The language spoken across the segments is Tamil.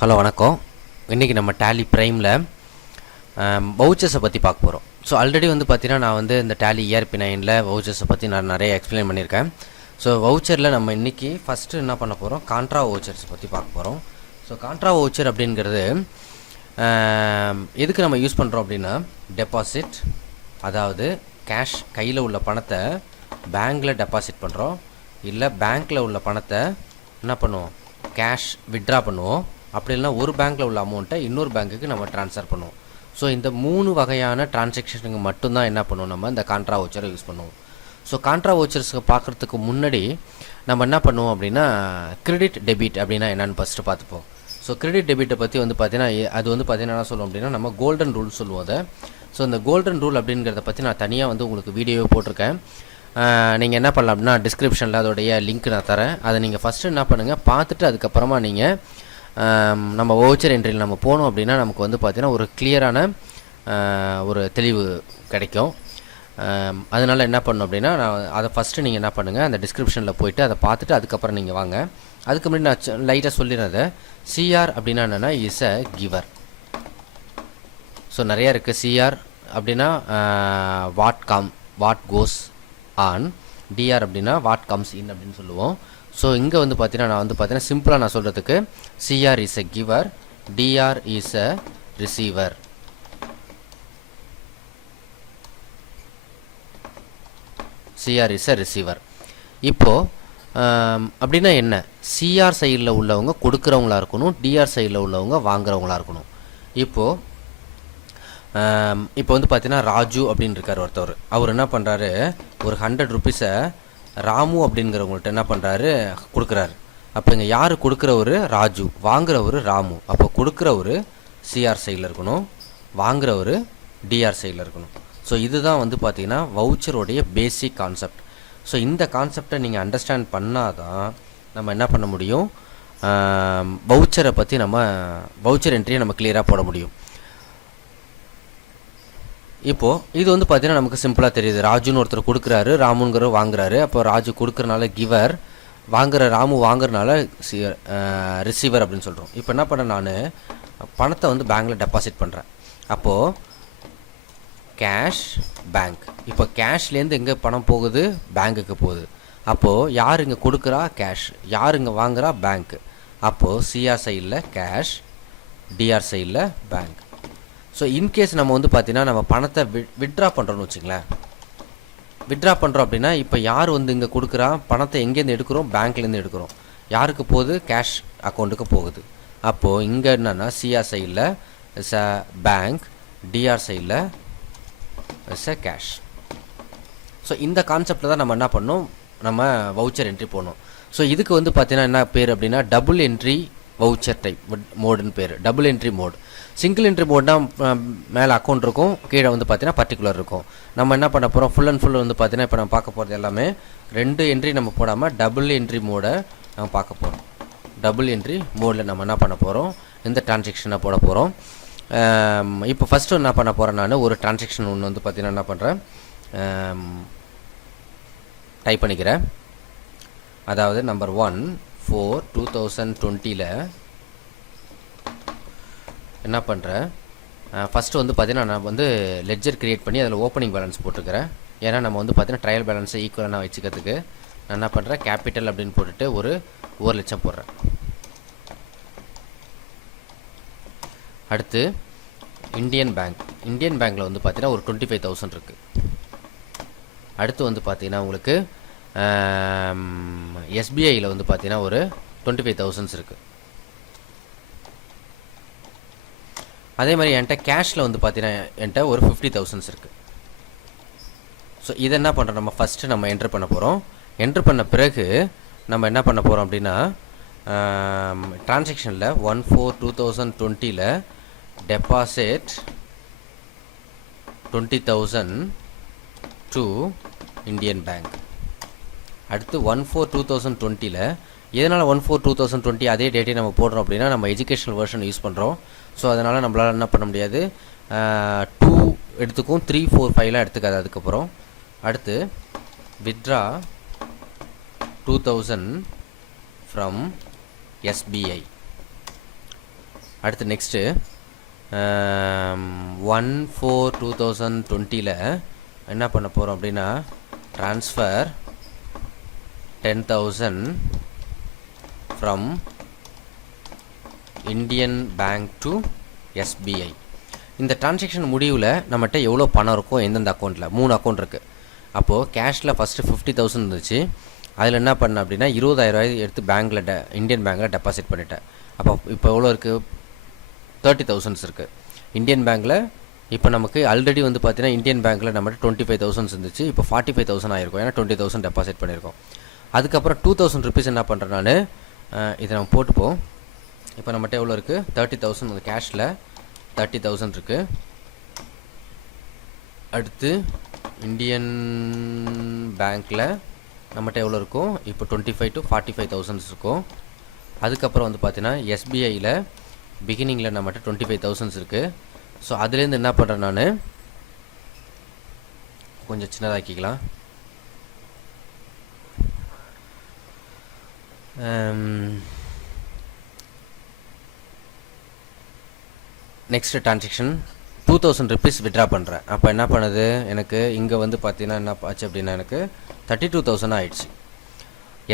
ஹலோ வணக்கம். இன்றைக்கி நம்ம டேலி ப்ரைமில் வவுச்சர்ஸை பற்றி பார்க்க போகிறோம். ஸோ ஆல்ரெடி வந்து பார்த்தீங்கன்னா நான் வந்து இந்த டேலி ERP9ல் வவுச்சர்ஸை பற்றி நான் நிறைய எக்ஸ்பிளைன் பண்ணியிருக்கேன். ஸோ வவுச்சரில் நம்ம இன்றைக்கி ஃபஸ்ட்டு என்ன பண்ண போகிறோம், கான்ட்ரா வவுச்சர்ஸ் பற்றி பார்க்க போகிறோம். ஸோ கான்ட்ரா வவுச்சர் அப்படிங்கிறது எதுக்கு நம்ம யூஸ் பண்ணுறோம் அப்படின்னா, டெபாசிட், அதாவது கேஷ் கையில் உள்ள பணத்தை பேங்க்கில் டெபாசிட் பண்ணுறோம், இல்லை பேங்க்கில் உள்ள பணத்தை என்ன பண்ணுவோம், கேஷ் வித்ட்ரா பண்ணுவோம், அப்படி இல்லைனா ஒரு பேங்க்கில் உள்ள அமௌண்ட்டை இன்னொரு பேங்க்குக்கு நம்ம ட்ரான்ஸ்ஃபர் பண்ணுவோம். ஸோ இந்த 3 வகையான டிரான்சாக்ஷனுக்கு மட்டும்தான் என்ன பண்ணுவோம், நம்ம இந்த கான்ட்ரா வவுச்சரை யூஸ் பண்ணுவோம். ஸோ கான்ட்ரா வவுச்சர்ஸை பார்க்குறதுக்கு முன்னாடி நம்ம என்ன பண்ணுவோம் அப்படின்னா, கிரெடிட் டெபிட் அப்படின்னா என்னென்னு ஃபஸ்ட்டு பார்த்துப்போம். ஸோ கிரெடிட் டெபிட்டை பற்றி வந்து பார்த்தீங்கன்னா, அது வந்து பார்த்தீங்கன்னா என்ன சொல்லுவோம் அப்படின்னா, நம்ம கோல்டன் ரூல் சொல்லுவோம் அதை. ஸோ இந்த கோல்டன் ரூல் அப்படிங்கிறத பற்றி நான் தனியாக வந்து உங்களுக்கு வீடியோவே போட்டிருக்கேன். நீங்கள் என்ன பண்ணலாம் அப்படின்னா, டிஸ்கிரிப்ஷனில் அதோடைய லிங்க் நான் தரேன். அதை நீங்கள் ஃபஸ்ட்டு என்ன பண்ணுங்கள், பார்த்துட்டு அதுக்கப்புறமா நீங்கள் நம்ம வவுச்சர் என்ட்ரியில் நம்ம போனோம் அப்படின்னா நமக்கு வந்து பார்த்திங்கன்னா ஒரு கிளியரான ஒரு தெளிவு கிடைக்கும். அதனால் என்ன பண்ணணும் அப்படின்னா, நான் அதை ஃபஸ்ட்டு நீங்கள் என்ன பண்ணுங்கள், அந்த டிஸ்கிரிப்ஷனில் போய்ட்டு அதை பார்த்துட்டு அதுக்கப்புறம் நீங்கள் வாங்க. அதுக்கு முன்னாடி நான் லைட்டாக சொல்லிடுறத, சிஆர் அப்படின்னா என்னென்னா இஸ் அ கிவர். ஸோ நிறையா இருக்குது. சிஆர் அப்படின்னா வாட் கோஸ் ஆன், டிஆர் அப்படின்னா வாட் கம்ஸ் இன் அப்படின்னு சொல்லுவோம். ஸோ இங்கே வந்து பார்த்தீங்கன்னா நான் வந்து பார்த்தீங்கன்னா சிம்பிளாக நான் சொல்கிறதுக்கு, CR is a giver, DR is a receiver. CR is a receiver. இப்போது அப்படின்னா என்ன, சிஆர் சைடில் உள்ளவங்க கொடுக்குறவங்களா இருக்கணும், டிஆர் சைடில் உள்ளவங்க வாங்குறவங்களா இருக்கணும். இப்போது இப்போ வந்து பார்த்தீங்கன்னா ராஜு அப்படின்னு இருக்கார் ஒருத்தவர். அவர் என்ன பண்ணுறாரு, ஒரு 100 ருபீஸை ராமு அப்படிங்கிறவங்கள்ட்ட என்ன பண்ணுறாரு, கொடுக்குறாரு. அப்போ இங்கே யார் கொடுக்குறவர், ராஜு, வாங்குறவர் ராமு. அப்போ கொடுக்குறவர் சிஆர் சைடில் இருக்கணும், வாங்குறவர் டிஆர் சைடில் இருக்கணும். ஸோ இதுதான் வந்து பார்த்திங்கன்னா வவுச்சருடைய பேசிக் கான்செப்ட். ஸோ இந்த கான்செப்டை நீங்கள் அண்டர்ஸ்டாண்ட் பண்ணால் தான் நம்ம என்ன பண்ண முடியும், வவுச்சரை பற்றி நம்ம வவுச்சர் என்ட்ரியை நம்ம கிளியராக போட முடியும். இப்போது இது வந்து பார்த்தீங்கன்னா நமக்கு சிம்பிளாக தெரியுது. ராஜுன்னு ஒருத்தர் கொடுக்குறாரு, ராமுங்கிற வாங்குறாரு. அப்போ ராஜு கொடுக்குறனால கிவர், ராமு வாங்குறனால ரிசீவர் அப்படின்னு சொல்கிறோம். இப்போ என்ன பண்ண, நான் பணத்தை வந்து பேங்க்கில் டெபாசிட் பண்ணுறேன். அப்போது கேஷ் பேங்க், இப்போ கேஷ்லேருந்து எங்கே பணம் போகுது, பேங்க்குக்கு போகுது. அப்போது யார் இங்கே கொடுக்குறா, கேஷ், யார் இங்கே வாங்குறா, பேங்க்கு. அப்போது சிஆர் சைடில் கேஷ், டிஆர் சைடில் பேங்க். ஸோ இன்கேஸ் நம்ம வந்து பார்த்தீங்கன்னா நம்ம பணத்தை வித்ட்ரா பண்ணுறோன்னு வச்சுங்களேன், வித்ட்ரா பண்ணுறோம் அப்படின்னா, இப்போ யார் வந்து இங்கே கொடுக்குறா, பணத்தை எங்கேருந்து எடுக்கிறோம், பேங்க்லேருந்து எடுக்கிறோம், யாருக்கு போகுது, கேஷ் அக்கௌண்ட்டுக்கு போகுது. அப்போது இங்கே என்னென்னா சிஆர் சைடில் இஸ் அ பேங்க், டிஆர் சைடில் இஸ் அ கேஷ். ஸோ இந்த கான்செப்டில் தான் நம்ம என்ன பண்ணோம், நம்ம வவுச்சர் என்ட்ரி போடணும். ஸோ இதுக்கு வந்து பார்த்தீங்கன்னா என்ன பேர் அப்படின்னா, டபுள் என்ட்ரி வவுச்சர் டைப் மோடுன்னு பேர். Double entry mode. Single entry மோட்னா மேலே அக்கௌண்ட் இருக்கும், கீழே வந்து பார்த்தீங்கன்னா பர்டிகுலர் இருக்கும். நம்ம என்ன பண்ண போகிறோம், ஃபுல் அண்ட் ஃபுல் வந்து பார்த்தீங்கன்னா இப்போ நம்ம பார்க்க போகிறது எல்லாமே 2 என்ட்ரி நம்ம போடாமல் டபுள் என்ட்ரி மோடை நம்ம பார்க்க போகிறோம். டபுள் என்ட்ரி மோடில் நம்ம என்ன பண்ண போகிறோம், இந்த டிரான்சாக்ஷனை போட போகிறோம். இப்போ ஃபஸ்ட்டு என்ன பண்ண போகிறேன், நான் ஒரு டிரான்சாக்ஷன் ஒன்று வந்து பார்த்தீங்கன்னா என்ன பண்ணுறேன், டைப் பண்ணிக்கிறேன். அதாவது நம்பர் 1/4/2020 என்ன பண்ணுறேன், ஃபஸ்ட்டு வந்து பார்த்தீங்கன்னா நான் வந்து லெட்ஜர் க்ரியேட் பண்ணி அதில் ஓப்பனிங் பேலன்ஸ் போட்டுக்கிறேன். ஏன்னா நம்ம வந்து பார்த்தீங்கன்னா ட்ரையல் பேலன்ஸை ஈக்குவலாக நான் வச்சுக்கிறதுக்கு நான் என்ன பண்ணுறேன், கேபிட்டல் அப்படின்னு போட்டுட்டு ஒரு 1,00,000 போடுறேன். அடுத்து இந்தியன் பேங்க்கில் வந்து பார்த்தீங்கன்னா ஒரு 25,000 இருக்குது. அடுத்து வந்து பார்த்தீங்கன்னா உங்களுக்கு எஸ்பிஐயில் வந்து பார்த்தீங்கன்னா ஒரு 25,000 இருக்குது. அதே மாதிரி என்கிட்ட கேஷில் வந்து பார்த்தீங்கன்னா என்கிட்ட ஒரு 50,000 இருக்குது. ஸோ இதை என்ன பண்ணுறோம், நம்ம ஃபஸ்ட்டு நம்ம என்ட்ரு பண்ண போகிறோம். என்ட்ரு பண்ண பிறகு நம்ம என்ன பண்ண போகிறோம் அப்படின்னா, டிரான்சாக்ஷனில் 1/4/2020 டெபாசிட் 20,000 டு இந்தியன் பேங்க். அடுத்து 1/4/2020 எதனால் 1/4/2020 அதே டேட்டை நம்ம போடுறோம் அப்படின்னா, நம்ம எஜுகேஷனல் வெர்ஷன் யூஸ் பண்ணுறோம். ஸோ அதனால் நம்மளால் என்ன பண்ண முடியாது, 2 எடுத்துக்கும், 3, 4, 5லாம் எடுத்துக்காது. அதுக்கப்புறம் அடுத்து வித்ட்ரா 2,000 ஃப்ரம் எஸ்பிஐ. அடுத்து நெக்ஸ்ட்டு 1/4/2020 என்ன பண்ண போகிறோம் அப்படின்னா transfer 10,000 from Indian bank to SBI. இந்த டிரான்சாக்ஷன் முடிவில் நம்மகிட்ட எவ்வளோ பணம் இருக்கும் எந்தெந்த அக்கௌண்ட்டில் 3 அக்கௌண்ட் இருக்குது. அப்போது கேஷில் ஃபஸ்ட்டு 50,000 இருந்துச்சு. அதில் என்ன பண்ணேன் அப்படின்னா 20,000 எடுத்து பேங்க்கில் இந்தியன் பேங்க்கில் டெபாசிட் பண்ணிட்டேன். அப்போ இப்போ எவ்வளோ இருக்குது 30,000 இருக்குது இந்தியன் பேங்க்கில். இப்போ நமக்கு ஆல்ரெடி வந்து பார்த்தீங்கன்னா இந்தியன் பேங்க்கில் நம்மகிட்ட 25,000 இருந்துச்சு. இப்போ 45,000 ஆகிருக்கும், ஏன்னா 20,000 டெபாசிட் பண்ணியிருக்கோம். அதுக்கப்புறம் 2,000 ருபீஸ் என்ன பண்ணுறேன் நான், இதை நம்ம போட்டுப்போம். இப்போ நம்மகிட்ட எவ்வளோ இருக்குது 30,000 கேஷில் 30,000 இருக்குது. அடுத்து இந்தியன் பேங்க்கில் நம்மகிட்ட எவ்வளோ இருக்கும், இப்போ 25,000 to 45,000 இருக்கும். அதுக்கப்புறம் வந்து பார்த்தீங்கன்னா எஸ்பிஐயில் பிகினிங்கில் நம்மகிட்ட 25,000 இருக்குது. ஸோ அதுலேருந்து என்ன பண்ணுறேன் நான், கொஞ்சம் சின்னதாக்கிக்கலாம். நெக்ஸ்ட் டிரான்சாக்ஷன் 2,000 ருபீஸ் விட்ரா பண்ணுறேன். அப்போ என்ன பண்ணுது எனக்கு இங்கே வந்து பார்த்தீங்கன்னா என்ன ஆச்சு அப்படின்னா எனக்கு 32,000 ஆயிடுச்சு.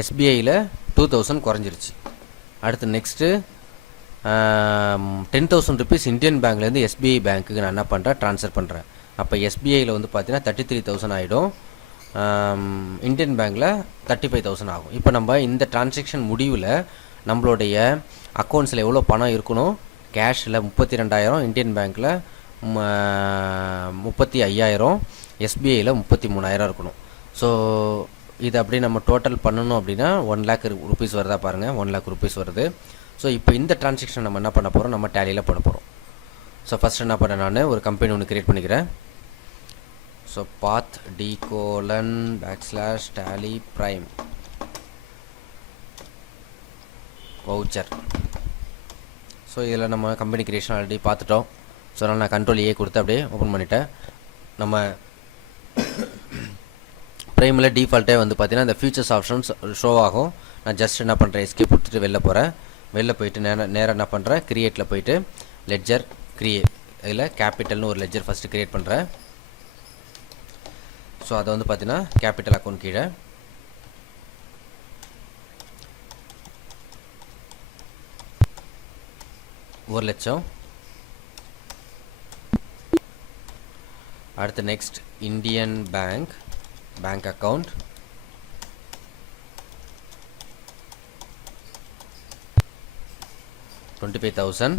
எஸ்பிஐயில் 2,000 குறைஞ்சிருச்சு. அடுத்து நெக்ஸ்ட்டு 10,000 ருபீஸ் இந்தியன் பேங்க்லேருந்து எஸ்பிஐ பேங்க்குக்கு நான் என்ன பண்ணுறேன் ட்ரான்ஸ்ஃபர் பண்ணுறேன். அப்போ எஸ்பிஐயில் வந்து பார்த்தீங்கன்னா 33,000 ஆகிடும், இந்தியன் பேங்க்கில் 35,000 ஆகும். இப்போ நம்ம இந்த டிரான்சாக்ஷன் முடிவில் நம்மளுடைய அக்கௌண்ட்ஸில் எவ்வளோ பணம் இருக்கணும், கேஷில் 32,000, இந்தியன் பேங்க்கில் 35,000, எஸ்பிஐயில் 33,000 இருக்கணும். ஸோ இது அப்படி நம்ம டோட்டல் பண்ணணும் அப்படின்னா 1 lakh ருபீஸ் வருதா பாருங்கள், 1 lakh ருபீஸ் வருது. ஸோ இப்போ இந்த டிரான்சாக்ஷன் நம்ம என்ன பண்ண போகிறோம், நம்ம டேலியில் பண்ண போகிறோம். ஸோ ஃபஸ்ட் என்ன பண்ண நான் ஒரு கம்பெனி ஒன்று க்ரியேட் பண்ணிக்கிறேன். ஸோ பாத் d:/tally prime வவுச்சர். ஸோ இதில் நம்ம கம்பெனி கிரியேஷன் ஆல்ரெடி பார்த்துட்டோம். ஸோ அதனால் நான் Ctrl A கொடுத்து அப்படியே ஓப்பன் பண்ணிட்டேன். நம்ம ப்ரைமில் டிஃபால்ட்டே வந்து பார்த்தீங்கன்னா இந்த ஃபியூச்சர்ஸ் ஆப்ஷன்ஸ் ஷோ ஆகும். நான் ஜஸ்ட் என்ன பண்ணுறேன் எஸ்கேப் கொடுத்துட்டு வெளில போகிறேன். வெளில போயிட்டு நேராக என்ன பண்ணுறேன் கிரியேட்டில் போயிட்டு லெட்ஜர் கிரியேட், இதில் கேபிட்டல்னு ஒரு லெட்ஜர் ஃபஸ்ட்டு க்ரியேட் பண்ணுறேன். ஸோ அதை வந்து பார்த்தீங்கன்னா கேபிட்டல் அக்கௌண்ட் கீழே $1,00,000. அடுத்து next Indian bank account $25,000.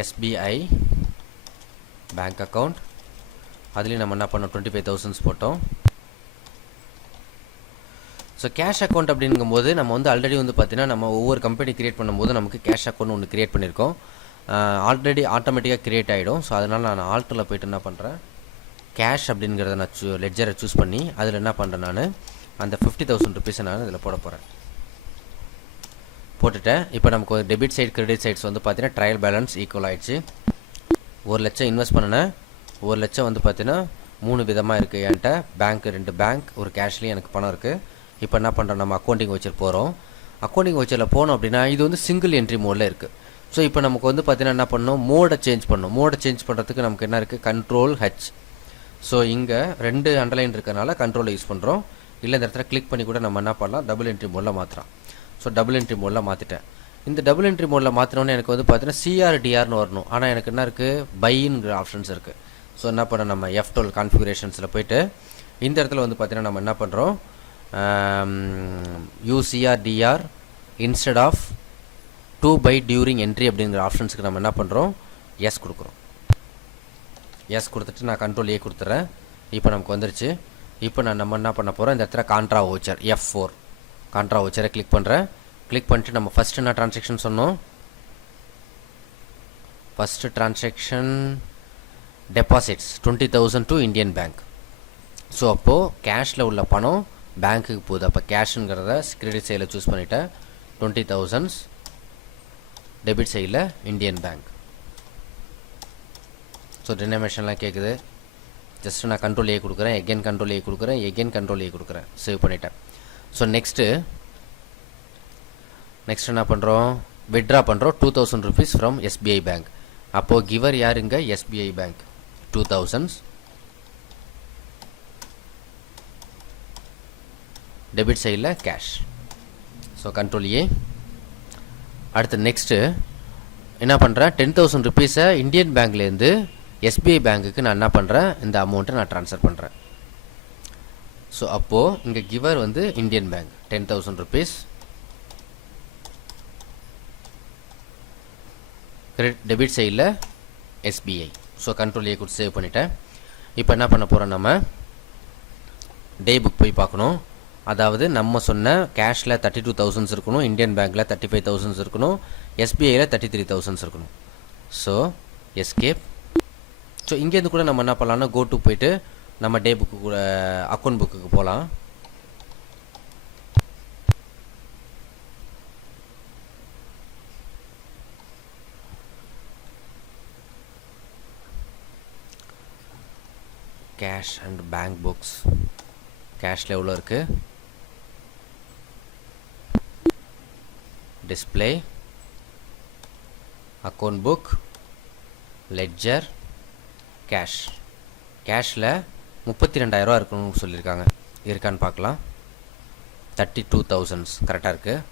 SBI bank account, அதுலேயும் நம்ம என்ன பண்ணோம் 25,000 போட்டோம். ஸோ கேஷ் அக்கௌண்ட் அப்படிங்கும்போது நம்ம வந்து ஆல்ரெடி வந்து பார்த்தீங்கன்னா நம்ம ஒவ்வொரு கம்பெனி க்ரியேட் பண்ணும்போது நமக்கு கேஷ் அக்கௌண்ட் ஒன்று க்ரியேட் பண்ணியிருக்கோம். ஆல்ரெடி ஆட்டோமேட்டிக்காக க்ரியேட் ஆகிடும். ஸோ அதனால் நான் ஆல்டரில் போய்ட்டு என்ன பண்ணுறேன் கேஷ் அப்படிங்கிறத நான் லெட்ஜரை சூஸ் பண்ணி அதில் என்ன பண்ணுறேன் நான் அந்த 50,000 ருபீஸை நான் இதில் போட போகிறேன். போட்டுட்டேன். இப்போ நமக்கு ஒரு டெபிட் சைடு கிரெடிட் சைட்ஸ் வந்து பார்த்தீங்கன்னா ட்ரையல் பேலன்ஸ் ஈக்குவல் ஆகிடுச்சு. 1,00,000 இன்வெஸ்ட் பண்ணினேன். 1,00,000 வந்து பார்த்தீங்கன்னா 3 விதமாக இருக்குது என்கிட்ட. பேங்க் 2 பேங்க், ஒரு கேஷ்லேயும் எனக்கு பணம் இருக்குது. இப்போ என்ன பண்ணுறோம் நம்ம அக்கௌண்டிங் வச்சர் போகிறோம். அக்கௌண்டிங் வச்சரில் போனோம் அப்படின்னா இது வந்து சிங்கிள் என்ட்ரி மோடில் இருக்குது. ஸோ இப்போ நமக்கு வந்து பார்த்தீங்கன்னா என்ன பண்ணணும் மோடை சேஞ்ச் பண்ணணும். மோடை சேஞ்ச் பண்ணுறதுக்கு நமக்கு என்ன இருக்குது Ctrl+H. ஸோ இங்கே 2 அண்டர்லைன் இருக்கிறனால கண்ட்ரோலை யூஸ் பண்ணுறோம். இல்லை இந்த இடத்துல கிளிக் பண்ணி கூட நம்ம என்ன பண்ணலாம் டபுள் என்ட்ரி மோடில் மாற்றுறோம். ஸோ டபுள் என்ட்ரி மோடில் மாற்றிட்டேன். இந்த டபுள் என்ட்ரி மோடில் மாற்றினோன்னே எனக்கு வந்து பார்த்தீங்கன்னா CRDRனு வரணும். ஆனால் எனக்கு என்ன இருக்குது பைங்கிற ஆப்ஷன்ஸ் இருக்குது. ஸோ என்ன பண்ண நம்ம F12 கான்ஃபிகரேஷன்ஸில் போய்ட்டு இந்த இடத்துல வந்து பார்த்தீங்கன்னா நம்ம என்ன பண்ணுறோம் UCRDR instead of to buy during entry அப்படிங்கிற ஆப்ஷன்ஸுக்கு நம்ம என்ன பண்ணுறோம் எஸ் கொடுக்குறோம். எஸ் கொடுத்துட்டு நான் Ctrl A கொடுத்துட்றேன். இப்போ நமக்கு வந்துருச்சு. இப்போ நம்ம என்ன பண்ண போகிறோம் இந்த இடத்துல கான்ட்ரா வவுச்சர் F4 கான்ட்ரா வவுச்சரை கிளிக் பண்ணுறேன். கிளிக் பண்ணிட்டு நம்ம ஃபஸ்ட்டு என்ன ட்ரான்சாக்ஷன் சொன்னோம், first transaction deposits 20,000 to Indian bank. So அப்போது கேஷில் உள்ள பணம் பேங்க்குக்கு போகுது. அப்போ கேஷுங்கிறத கிரெடிட் சைடில் சூஸ் பண்ணிவிட்டேன். 20,000 டெபிட் சைடில் இந்தியன் பேங்க். ஸோ டினாமினேஷன்லாம் கேட்குது. ஜஸ்ட்டு நான் Ctrl A கொடுக்குறேன், எகெயின் Ctrl A கொடுக்குறேன், எகெயின் Ctrl A கொடுக்குறேன், சேவ் பண்ணிட்டேன். ஸோ நெக்ஸ்ட்டு நெக்ஸ்ட் என்ன பண்ணுறோம், வித்ட்ரா பண்ணுறோம் 2000 rupees ஃப்ரம் எஸ்பிஐ பேங்க். அப்போது கிவர் யாருங்க, எஸ்பிஐ பேங்க் 2000. டெபிட் சைடில் கேஷ். ஸோ கண்ட்ரோல் ஏ. அடுத்து நெக்ஸ்ட்டு என்ன பண்ணுறேன், 10,000 rupees இந்தியன் பேங்க்லேருந்து எஸ்பிஐ பேங்க்குக்கு நான் என்ன பண்ணுறேன், இந்த அமௌண்ட்டை நான் ட்ரான்ஸ்ஃபர் பண்ணுறேன். ஸோ அப்போது இங்கே கிவர் வந்து இந்தியன் பேங்க் 10,000 rupees. டெபிட் சைடில் எஸ்பிஐ. ஸோ கண்ட்ரோல் ஏ கொடுத்து சேவ் பண்ணிட்டேன். இப்போ என்ன பண்ண போகிறோம், நம்ம டே புக் போய் பார்க்கணும். அதாவது நம்ம சொன்ன கேஷில் 32,000 இருக்கணும், இந்தியன் பேங்க்கில் 35,000 இருக்கணும், எஸ்பிஐயில் 33,000 இருக்கணும். So escape. ஸோ இங்கேருந்து கூட நம்ம என்ன பண்ணலாம்னா கோ டு போயிட்டு நம்ம டே புக்கு கூட அக்கௌண்ட் புக்குக்கு போகலாம். Cash and bank books. கேஷில் எவ்வளோ இருக்குது, display, account book, ledger, cash. கேஷில் 32,000 இருக்கணும்னு சொல்லியிருக்காங்க. இருக்கான்னு பார்க்கலாம். 32,000 கரெக்டாக இருக்குது.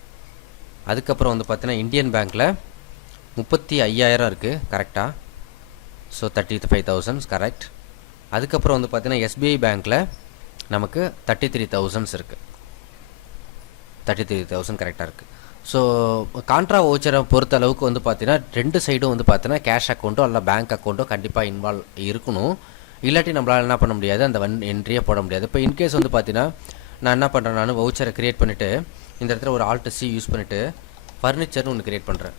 அதுக்கப்புறம் வந்து பார்த்தீங்கன்னா இந்தியன் பேங்க்கில் 35,000 இருக்குது கரெக்டாக. So 35,000 correct. அதுக்கப்புறம் வந்து பார்த்தீங்கன்னா எஸ்பிஐ பேங்க்கில் நமக்கு 33,000 இருக்குது. 33,000 கரெக்டாக இருக்குது. ஸோ கான்ட்ரா வவுச்சரை பொறுத்த அளவுக்கு வந்து பார்த்தீங்கன்னா ரெண்டு சைடும் வந்து பார்த்தீங்கன்னா கேஷ் அக்கௌண்ட்டோ அல்ல பேங்க் அக்கௌண்ட்டோ கண்டிப்பாக இன்வால்வ் இருக்கணும். இல்லாட்டி நம்மளால் என்ன பண்ண முடியாது, அந்த என்ட்ரியே போட முடியாது. இப்போ இன்கேஸ் வந்து பார்த்தீங்கன்னா நான் என்ன பண்ணுறேன், நான் வவுச்சரை க்ரியேட் பண்ணிவிட்டு இந்த இடத்துல ஒரு Alt C யூஸ் பண்ணிவிட்டு ஃபர்னிச்சர்னு ஒன்று க்ரியேட் பண்ணுறேன்.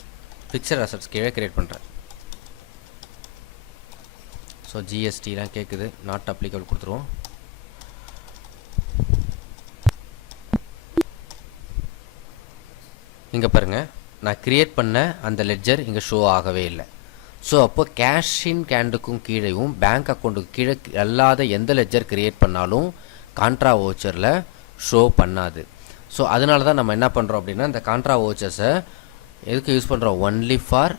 ஃபிக்ஸட் அசட்ஸ் கீழே க்ரியேட் பண்ணுறேன். ஸோ ஜிஎஸ்டிலாம் கேட்குது, நாட் அப்ளிகபிள் கொடுத்துருவோம். இங்கே பாருங்கள், நான் க்ரியேட் பண்ண அந்த லெட்ஜர் இங்கே ஷோ ஆகவே இல்லை. ஸோ அப்போ கேஷின் கேண்டுக்கும் கீழேயும் பேங்க் அக்கௌண்ட்டுக்கு கீழே அல்லாத எந்த லெட்ஜர் க்ரியேட் பண்ணாலும் கான்ட்ரா வவுச்சரில் ஷோ பண்ணாது. ஸோ அதனால தான் நம்ம என்ன பண்ணுறோம் அப்படின்னா இந்த கான்ட்ரா வவுச்சர்ஸை எதுக்கு யூஸ் பண்ணுறோம், only for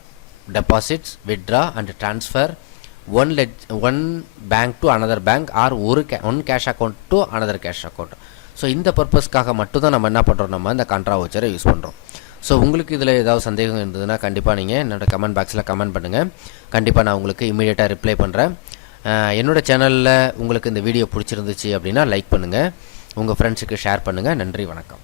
deposits, withdraw and transfer one bank to another bank or one cash account to another cash account. So இந்த பர்பஸ்க்காக மட்டும்தான் நம்ம என்ன பண்ணுறோம், நம்ம இந்த கான்ட்ரா வவுச்சரை யூஸ் பண்ணுறோம். ஸோ உங்களுக்கு இதில் ஏதாவது சந்தேகம் இருந்ததுன்னா கண்டிப்பாக நீங்கள் என்னோடய கமெண்ட் பாக்ஸில் கமெண்ட் பண்ணுங்கள். கண்டிப்பாக நான் உங்களுக்கு இமீடியட்டாக ரிப்ளை பண்ணுறேன். என்னோடய சேனலில் உங்களுக்கு இந்த வீடியோ பிடிச்சிருந்துச்சு அப்படின்னா லைக் பண்ணுங்கள், உங்கள் ஃப்ரெண்ட்ஸுக்கு ஷேர் பண்ணுங்கள். நன்றி, வணக்கம்.